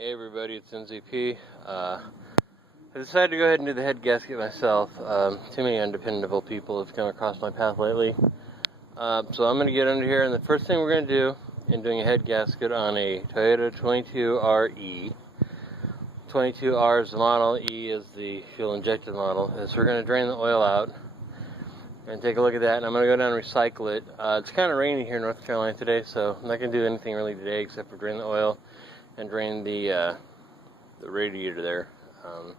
Hey everybody, it's NZP. I decided to go ahead and do the head gasket myself. Too many undependable people have come across my path lately. So I'm going to get under here, and the first thing we're going to do in doing a head gasket on a Toyota 22RE. 22R is the model, E is the fuel injected model, is we're going to drain the oil out and take a look at that, and I'm going to go down and recycle it. It's kind of rainy here in North Carolina today, so I'm not going to do anything really today except for drain the oil and drain the radiator there. I've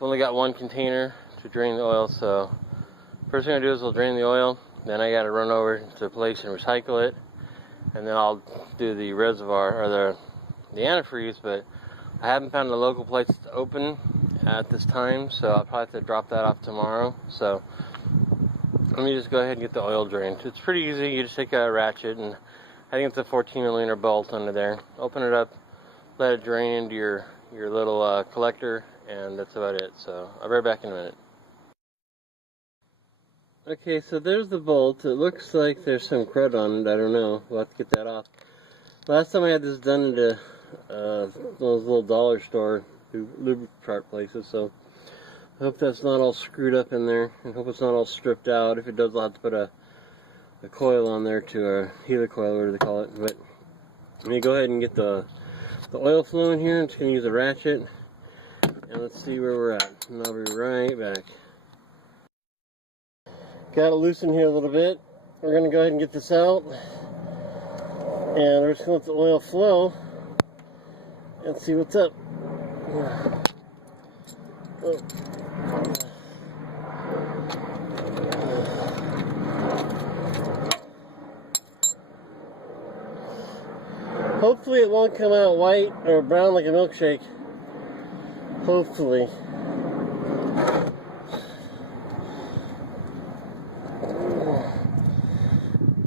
only got one container to drain the oil, so first thing I do is I'll drain the oil, then I got to run over to a place and recycle it, and then I'll do the reservoir, or the antifreeze, but I haven't found a local place to open at this time, so I'll probably have to drop that off tomorrow. So let me just go ahead and get the oil drained. It's pretty easy. You just take a ratchet, and I think it's a 14mm bolt under there. Open it up, let it drain into your little collector, and that's about it. So I'll be right back in a minute. Okay, so there's the bolt. It looks like there's some crud on it. I don't know. We'll have to get that off. Last time I had this done into those little dollar store lubricant places, so I hope that's not all screwed up in there, and hope it's not all stripped out. If it does, I'll have to put a coil on there, to a helicoil, whatever they call it. But let me go ahead and get the oil flow in here. I'm just going to use a ratchet, and let's see where we're at, and I'll be right back. Got it loosened here a little bit. We're going to go ahead and get this out, and we're just going to let the oil flow and see what's up. Oh. Hopefully it won't come out white or brown like a milkshake. Hopefully.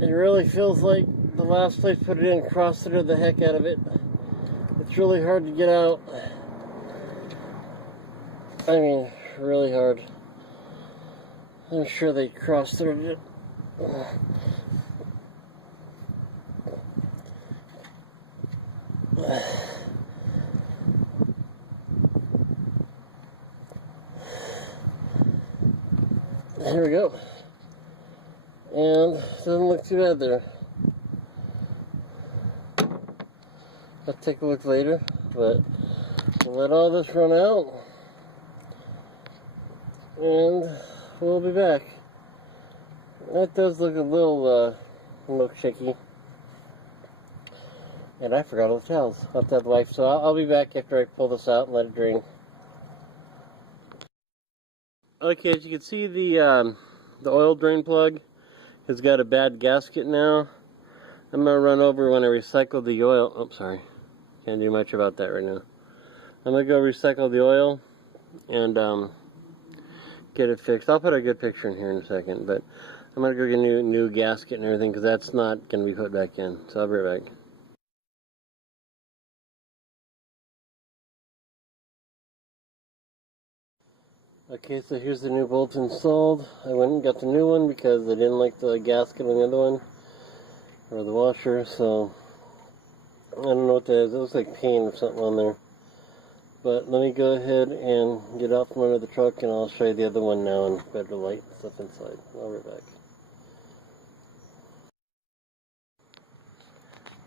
It really feels like the last place put it in cross-threaded the heck out of it. It's really hard to get out. I mean, really hard. I'm sure they cross-threaded it. Here we go. And it doesn't look too bad there. I'll take a look later, but we'll let all this run out, and we'll be back. That does look a little milkshakey. And I forgot all the towels. I'll have to have the wife, so I'll be back after I pull this out and let it drain. Okay, as you can see, the oil drain plug has got a bad gasket now. I'm going to run over when I recycle the oil. Oh, sorry. Can't do much about that right now. I'm going to go recycle the oil and get it fixed. I'll put a good picture in here in a second, but I'm going to go get a new gasket and everything, because that's not going to be put back in. So I'll be right back. Okay, so here's the new bolt installed. I went and got the new one because I didn't like the gasket on the other one, or the washer, so I don't know what that is. It looks like paint or something on there. But let me go ahead and get out from under the truck, and I'll show you the other one now in better light and stuff inside. I'll be right back.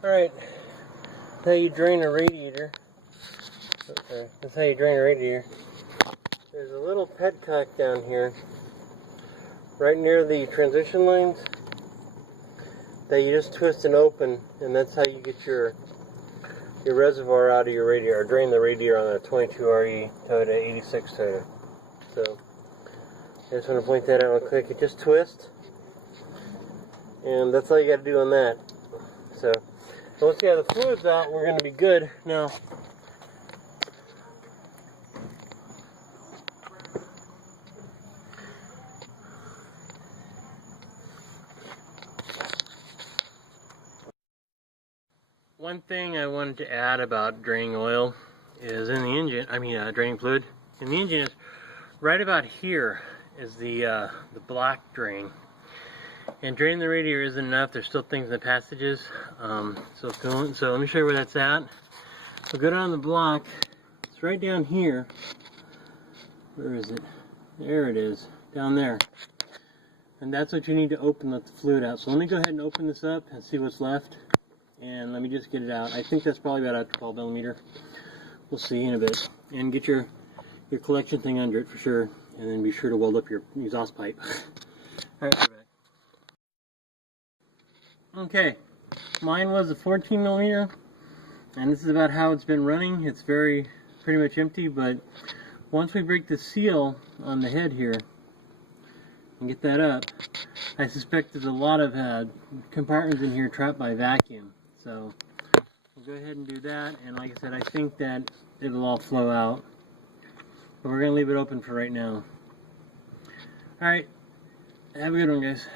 Alright, that's how you drain a radiator. That's how you drain a radiator. There's a little petcock down here, right near the transition lines, that you just twist and open, and that's how you get your reservoir out of your radiator, or drain the radiator on a 22RE Toyota 86 Toyota. So I just want to point that out real quick. You just twist, and that's all you got to do on that. So once you have the fluids out, we're going to be good. Now, one thing I wanted to add about draining oil is in the engine, draining fluid in the engine, is right about here is the black drain. And draining the radiator isn't enough. There's still things in the passages. So let me show you where that's at. I'll go down the block. It's right down here. Where is it? There it is, down there. And that's what you need to open, let the fluid out. So let me go ahead and open this up and see what's left. And let me just get it out. I think that's probably about a 12 millimeter. We'll see in a bit. And get your collection thing under it for sure. And then be sure to weld up your exhaust pipe. Alright, we're back. Okay, mine was a 14 millimeter. And this is about how it's been running. It's pretty much empty, but once we break the seal on the head here and get that up, I suspect there's a lot of compartments in here trapped by vacuum. So we'll go ahead and do that, and like I said, I think that it'll all flow out. But we're going to leave it open for right now. Alright, have a good one, guys.